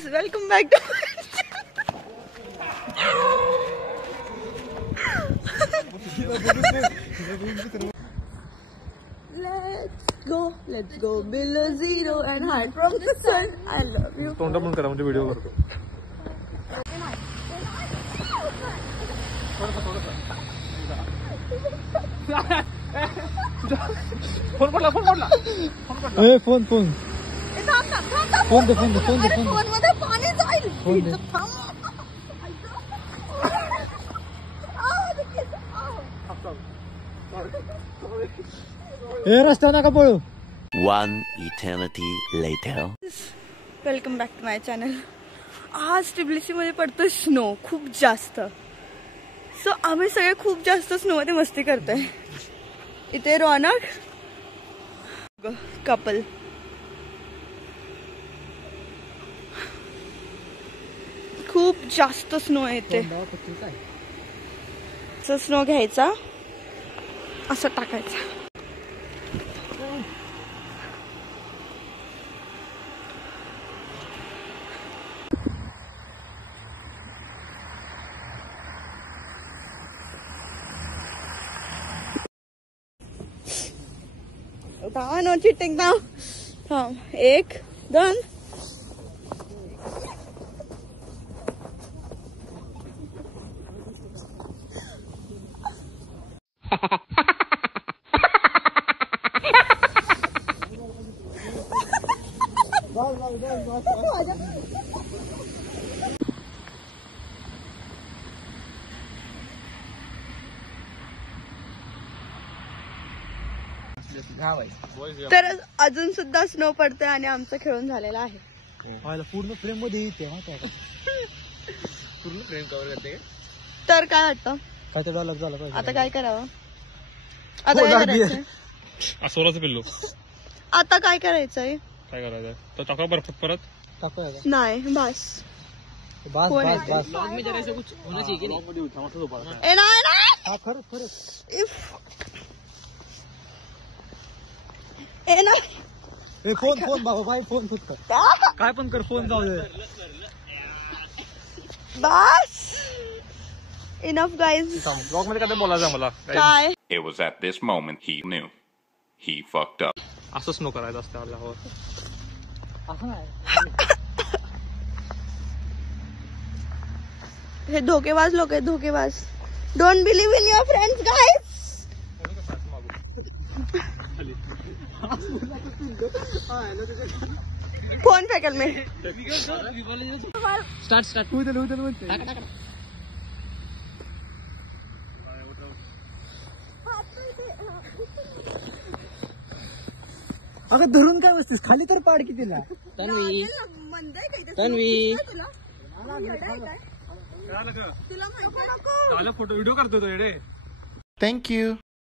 guys, welcome back to Let's go below zero and hide from the sun. I love you. तोंड पण करा म्हणजे video करतो. Phone पडला फोन मध्ये पाणी जाईल. रस्ता नका पळू. One eternity later. Welcome back to my channel. आज टिब्लिसी मध्ये पडतोय स्नो खूप जास्त. सो आम्ही सगळे खूप जास्त स्नो मध्ये मस्ती करतोय. इथे रौनक कपल खूप जास्त स्नो येते. स्नो घ्यायचा असं टाकायचा. No cheating now. एक दोन. तर अजून सुद्धा स्नो पडते आणि आमचं खेळून झालेलं आहे. पूर्ण फ्रेम मध्ये येते पूर्ण फ्रेम कव्हर करते. तर काय वाटतं काय ते डायलॉग झाला पाहिजे. आता काय करावं. आता काय करायचंय. सोराचं पिल्लू. आता काय करायचंय. काय करायचं तर टाका बर्फ परत. टाकूया नाही बस. बस कोण बस आहे? बस. ए नाही नाही. हा खरंच ए नाही. फोन बाबा भाई फोन फक्त काय पण कर. फोन जाऊ दे. बस. Enough guys. ब्लॉग मध्ये काय बोलायचं मला. काय It was at this moment he knew. He fucked up. असंच नो करायचं असतं आल्यावर. हे धोकेबाज लोक आहेत. धोकेबाज. Don't believe in your friends guys. Phone फेकल मी. स्टार्ट उदल म्हणते. अगं धरून काय बसतेस खाली तर पाड कितीला. तन्वी फोटो व्हिडिओ करतोय तो. Thank you.